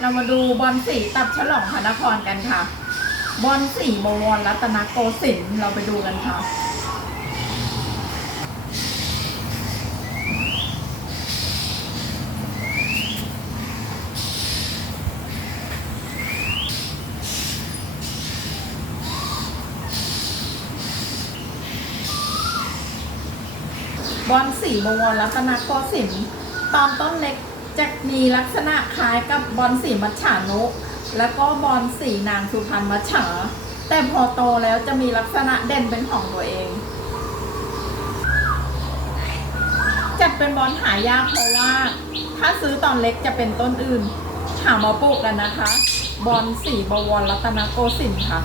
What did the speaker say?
เรามาดูบอลสีตับฉลองพระนครกันค่ะ บอลสีบวรรัตนโกสินทร์เราไปดูกันค่ะบอลสีบวรรัตนโกสินทร์ตอนต้นเล็ก จะมีลักษณะคล้ายกับบอลสีมัจฉานุ แล้วก็บอลสีนางสุพรรณมัจฉา แต่พอโตแล้วจะมีลักษณะเด่นเป็นของตัวเอง จัดเป็นบอลหายากเพราะว่า ถ้าซื้อตอนเล็กจะเป็นต้นอื่น หามาปลูกกันนะคะ บอลสีบวรรัตนโกสินทร์ค่ะ